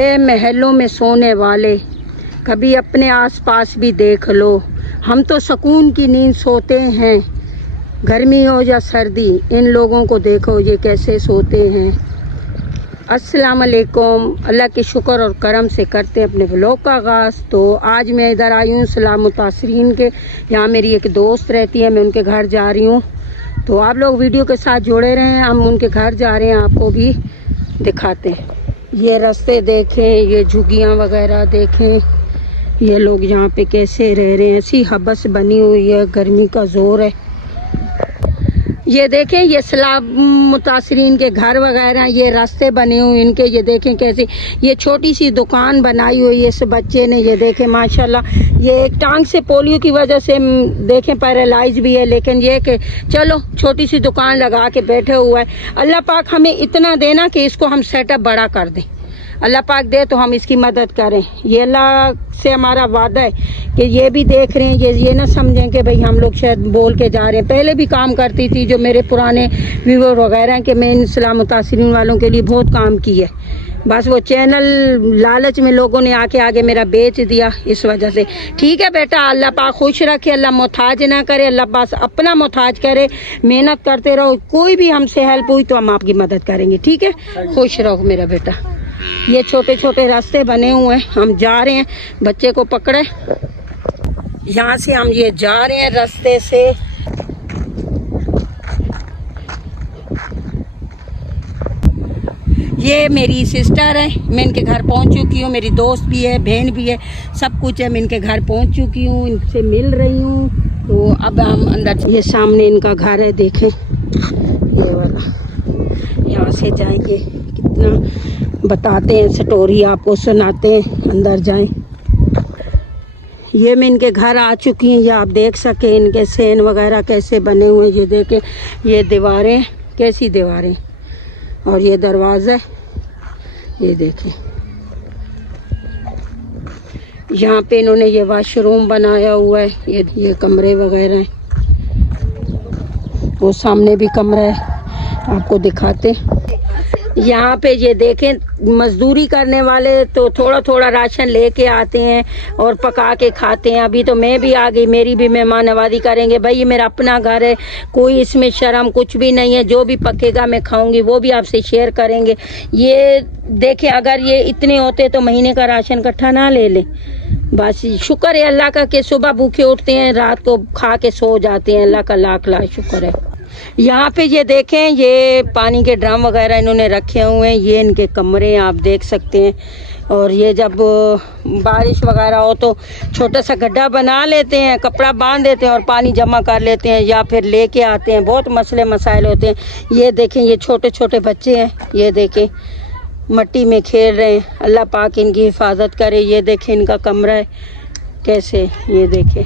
ए महलों में सोने वाले, कभी अपने आसपास भी देख लो। हम तो सुकून की नींद सोते हैं, गर्मी हो या सर्दी, इन लोगों को देखो ये कैसे सोते हैं। अस्सलाम वालेकुम। अल्लाह के शुक्र और करम से करते हैं अपने व्लॉग का आगाज़। तो आज मैं इधर आई हूँ सलाम मुतासरीन के, यहाँ मेरी एक दोस्त रहती है, मैं उनके घर जा रही हूँ। तो आप लोग वीडियो के साथ जुड़े रहें, हम उनके घर जा रहे हैं, आपको भी दिखाते हैं। ये रास्ते देखें, ये झुग्गियाँ वगैरह देखें, ये लोग यहाँ पे कैसे रह रहे हैं। ऐसी हबस बनी हुई है, गर्मी का ज़ोर है। ये देखें, ये सलाम मुतासरीन के घर वगैरह, ये रास्ते बने हुए इनके, ये देखें कैसे। ये छोटी सी दुकान बनाई हुई है इस बच्चे ने, ये देखें माशाल्लाह। ये एक टांग से पोलियो की वजह से देखें पैरालाइज भी है, लेकिन ये कि चलो छोटी सी दुकान लगा के बैठे हुआ है। अल्लाह पाक हमें इतना देना कि इसको हम सेटअप बड़ा कर दें। अल्लाह पाक दे तो हम इसकी मदद करें। ये अल्लाह से हमारा वादा है कि ये भी देख रहे हैं, ये ना समझें कि भाई हम लोग शायद बोल के जा रहे हैं। पहले भी काम करती थी, जो मेरे पुराने व्यूवर वगैरह के, मैं इन सलाम मुतासरीन वालों के लिए बहुत काम की है। बस वो चैनल लालच में लोगों ने आके आगे मेरा बेच दिया, इस वजह से। ठीक है बेटा, अल्लाह पाक खुश रखे, अल्लाह मोहताज ना करे, अल्लाह पाक अपना मोहताज करे। मेहनत करते रहो, कोई भी हमसे हेल्प हुई तो हम आपकी मदद करेंगे। ठीक है, खुश रहो मेरा बेटा। ये छोटे छोटे रास्ते बने हुए हैं, हम जा रहे हैं, बच्चे को पकड़े, यहाँ से हम ये जा रहे हैं रास्ते से। ये मेरी सिस्टर है, मैं इनके घर पहुंच चुकी हूँ। मेरी दोस्त भी है, बहन भी है, सब कुछ है। मैं इनके घर पहुंच चुकी हूँ, इनसे मिल रही हूँ। तो अब हम अंदर, ये सामने इनका घर है, देखें ये वाला। यहाँ से जाएंगे, कितना बताते हैं, स्टोरी आपको सुनाते हैं, अंदर जाएं। ये मैं इनके घर आ चुकी हूँ, ये आप देख सकें इनके सेन वगैरह कैसे बने हुए हैं। ये देखें, ये दीवारें, कैसी दीवारें, और ये दरवाज़ा, ये देखें। यहाँ पे इन्होंने ये वॉशरूम बनाया हुआ है, ये कमरे वगैरह हैं। वो सामने भी कमरा है, आपको दिखाते। यहाँ पे ये देखें, मजदूरी करने वाले तो थोड़ा थोड़ा राशन लेके आते हैं और पका के खाते हैं। अभी तो मैं भी आ गई, मेरी भी मेहमान नवाजी करेंगे। भाई ये मेरा अपना घर है, कोई इसमें शर्म कुछ भी नहीं है। जो भी पकेगा मैं खाऊंगी, वो भी आपसे शेयर करेंगे। ये देखें, अगर ये इतने होते तो महीने का राशन इकट्ठा ना ले लें। बस शुक्र है अल्लाह का कि सुबह भूखे उठते हैं, रात को खा के सो जाते हैं। अल्लाह का लाख लाख शुक्र है। यहाँ पे ये देखें, ये पानी के ड्रम वगैरह इन्होंने रखे हुए हैं। ये इनके कमरे आप देख सकते हैं। और ये जब बारिश वगैरह हो तो छोटा सा गड्ढा बना लेते हैं, कपड़ा बांध देते हैं और पानी जमा कर लेते हैं, या फिर लेके आते हैं। बहुत मसले मसाइल होते हैं। ये देखें, ये छोटे छोटे बच्चे हैं, ये देखें मट्टी में खेल रहे हैं। अल्लाह पाक इनकी हिफाजत करे। ये देखें इनका कमरा है कैसे, ये देखें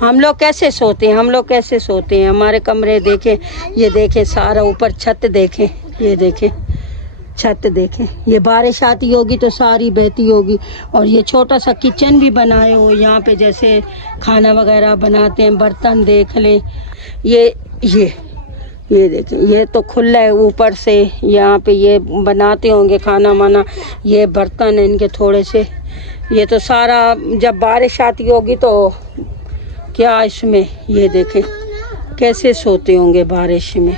हम लोग कैसे सोते हैं, हम लोग कैसे सोते हैं। हमारे कमरे देखें, ये देखें सारा ऊपर छत देखें, ये देखें छत देखें। ये बारिश आती होगी तो सारी बहती होगी। और ये छोटा सा किचन भी बनाए हो, यहाँ पे जैसे खाना वगैरह बनाते हैं। बर्तन देख लें, ये देखें, ये तो खुला है ऊपर से। यहाँ पे ये बनाते होंगे खाना वाना। ये बर्तन है इनके थोड़े से। ये तो सारा जब बारिश आती होगी तो क्या इसमें, ये देखें कैसे सोते होंगे बारिश में।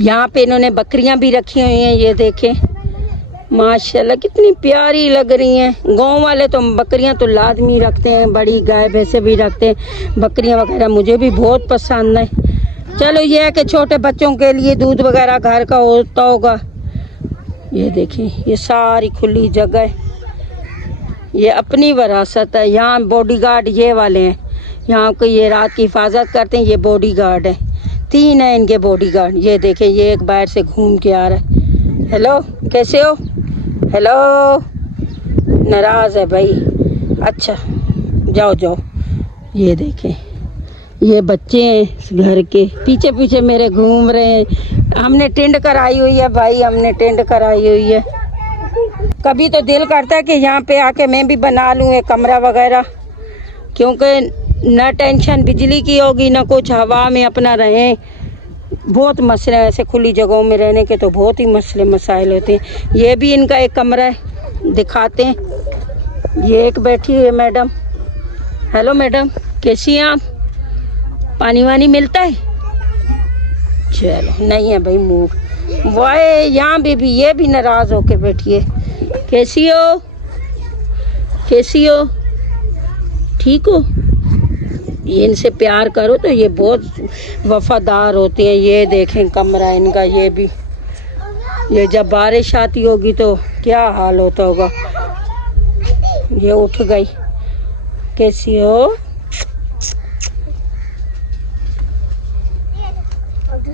यहाँ पे इन्होंने बकरियां भी रखी हुई हैं, ये देखें माशाल्लाह कितनी प्यारी लग रही हैं। गांव वाले तो बकरियां तो लाजमी रखते हैं, बड़ी गाय भैंसे भी रखते हैं। बकरियां वगैरह मुझे भी बहुत पसंद है। चलो ये है कि छोटे बच्चों के लिए दूध वगैरह घर का होता होगा। ये देखें, ये सारी खुली जगह है, ये अपनी विरासत है। यहाँ बॉडीगार्ड ये वाले हैं, यहाँ को ये रात की हिफाजत करते हैं। ये बॉडीगार्ड है, 3 है इनके बॉडीगार्ड। ये देखें, ये एक बाहर से घूम के आ रहा है। हेलो, कैसे हो? हेलो, नाराज़ है भाई। अच्छा जाओ जाओ। ये देखें, ये बच्चे हैं इस घर के, पीछे पीछे मेरे घूम रहे हैं। हमने टेंट कराई हुई है भाई, हमने टेंट कराई हुई है। कभी तो दिल करता है कि यहाँ पे आके मैं भी बना लूँ एक कमरा वगैरह, क्योंकि न टेंशन बिजली की होगी, न कुछ, हवा में अपना रहें। बहुत मसले हैं, ऐसे खुली जगहों में रहने के तो बहुत ही मसले मसाइल होते हैं। ये भी इनका एक कमरा है, दिखाते हैं। ये एक बैठी है मैडम। हेलो मैडम, कैसी हैं आप? पानी वानी मिलता है? चलो, नहीं है भाई मूड। वाह, यहाँ भी ये भी नाराज़ होके बैठी है। कैसी हो? कैसी हो? ठीक हो? ये इनसे प्यार करो तो ये बहुत वफादार होते हैं। ये देखें कमरा इनका, ये भी। ये जब बारिश आती होगी तो क्या हाल होता होगा। ये उठ गई। कैसी हो?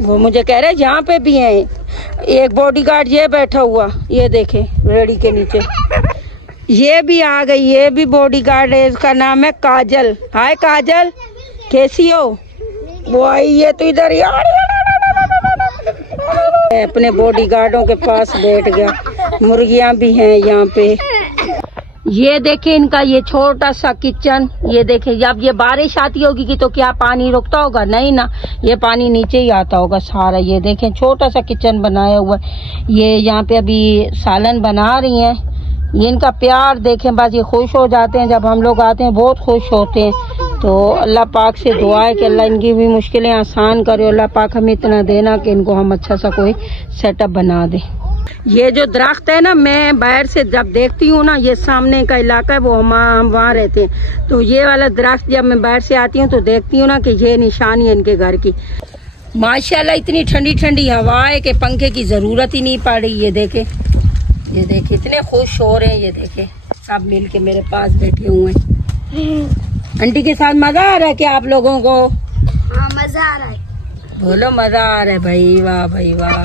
वो मुझे कह रहे यहाँ पे भी है एक बॉडीगार्ड, ये बैठा हुआ, ये देखे रेडी के नीचे। ये भी आ गई, ये भी बॉडीगार्ड है, इसका नाम है काजल। हाय काजल, कैसी हो? वो आई, ये तो इधर यार अपने बॉडीगार्डों के पास बैठ गया। मुर्गियां भी हैं यहाँ पे। ये देखे इनका ये छोटा सा किचन। ये देखे जब ये बारिश आती होगी कि तो क्या पानी रुकता होगा? नहीं ना, ये पानी नीचे ही आता होगा सारा। ये देखें छोटा सा किचन बनाया हुआ है। ये यहाँ पे अभी सालन बना रही हैं। ये इनका प्यार देखें, बस ये खुश हो जाते हैं जब हम लोग आते हैं, बहुत खुश होते हैं। तो अल्लाह पाक से दुआ है कि अल्लाह इनकी भी मुश्किलें आसान करे। अल्लाह पाक हमें इतना देना कि इनको हम अच्छा सा कोई सेटअप बना दें। ये जो दरख्त है ना, मैं बाहर से जब देखती हूँ ना, ये सामने का इलाका है, वो हम वहाँ रहते हैं, तो ये वाला दरख्त जब मैं बाहर से आती हूँ तो देखती हूँ ना कि ये निशानी है इनके घर की। माशाल्लाह इतनी ठंडी ठंडी हवा है कि पंखे की ज़रूरत ही नहीं पड़ रही। ये देखे, ये देखे इतने खुश हो रहे हैं। ये देखे सब मिल के मेरे पास बैठे हुए हैं। आंटी के साथ मज़ा आ रहा है क्या आप लोगों को? हाँ, मज़ा आ रहा है। बोलो मज़ा आ रहा है भाई, वाह भाई वाह।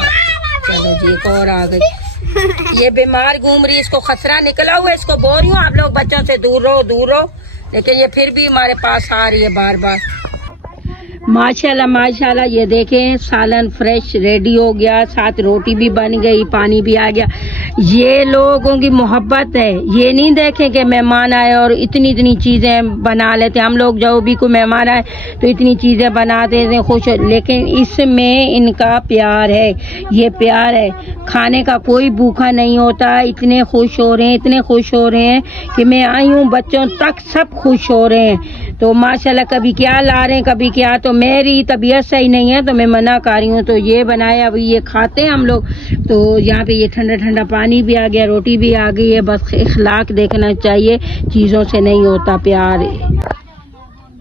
चलो जी, एक और आ गई। ये बीमार घूम रही है, इसको खसरा निकला हुआ है, इसको बोल रही हूँ आप लोग बच्चों से दूर रहो दूर रहो, लेकिन ये फिर भी हमारे पास आ रही है बार बार। माशाल्लाह माशाल्लाह। ये देखें सालन फ्रेश रेडी हो गया, साथ रोटी भी बन गई, पानी भी आ गया। ये लोगों की मोहब्बत है। ये नहीं देखें कि मेहमान आए और इतनी इतनी चीज़ें बना लेते। हम लोग जो भी कोई मेहमान आए तो इतनी चीज़ें बना देते हैं, खुश, लेकिन इसमें इनका प्यार है। ये प्यार है, खाने का कोई भूखा नहीं होता। इतने खुश हो रहे हैं, इतने खुश हो रहे हैं कि मैं आई हूँ, बच्चों तक सब खुश हो रहे हैं। तो माशाल्लाह कभी क्या ला रहे हैं कभी क्या। तो मेरी तबीयत सही नहीं है तो मैं मना कर रही हूँ, तो ये बनाया, अभी ये खाते हैं हम लोग। तो यहाँ पे ये ठंडा ठंडा पानी भी आ गया, रोटी भी आ गई है। बस इखलाक देखना चाहिए, चीज़ों से नहीं होता प्यार।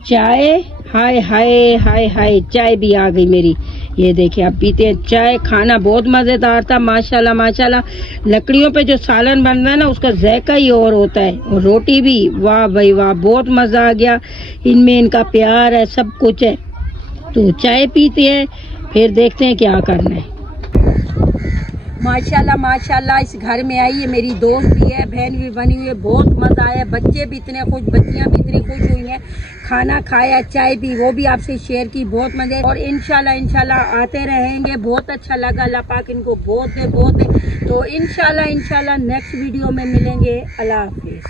चाय, हाय हाय हाय हाय, चाय भी आ गई मेरी। ये देखिए आप पीते हैं चाय। खाना बहुत मज़ेदार था माशाल्लाह माशाल्लाह। लकड़ियों पे जो सालन बनता है ना, उसका जायका ही और होता है, और रोटी भी वाह भाई वाह, बहुत मज़ा आ गया। इनमें इनका प्यार है, सब कुछ है। तो चाय पीते हैं, फिर देखते हैं क्या करना है। माशाल्लाह माशाल्लाह, इस घर में आई है मेरी दोस्त भी है, बहन भी बनी हुई है, बहुत मज़ा आया। बच्चे भी इतने खुश, बच्चियाँ भी इतनी खुश हुई हैं। खाना खाया, चाय भी, वो भी आपसे शेयर की, बहुत मज़े। और इंशाल्लाह आते रहेंगे। बहुत अच्छा लगा, अल्लाह पाक इनको बहुत दे बहुत दे। तो इंशाल्लाह नेक्स्ट वीडियो में मिलेंगे। अल्लाह हाफिज़।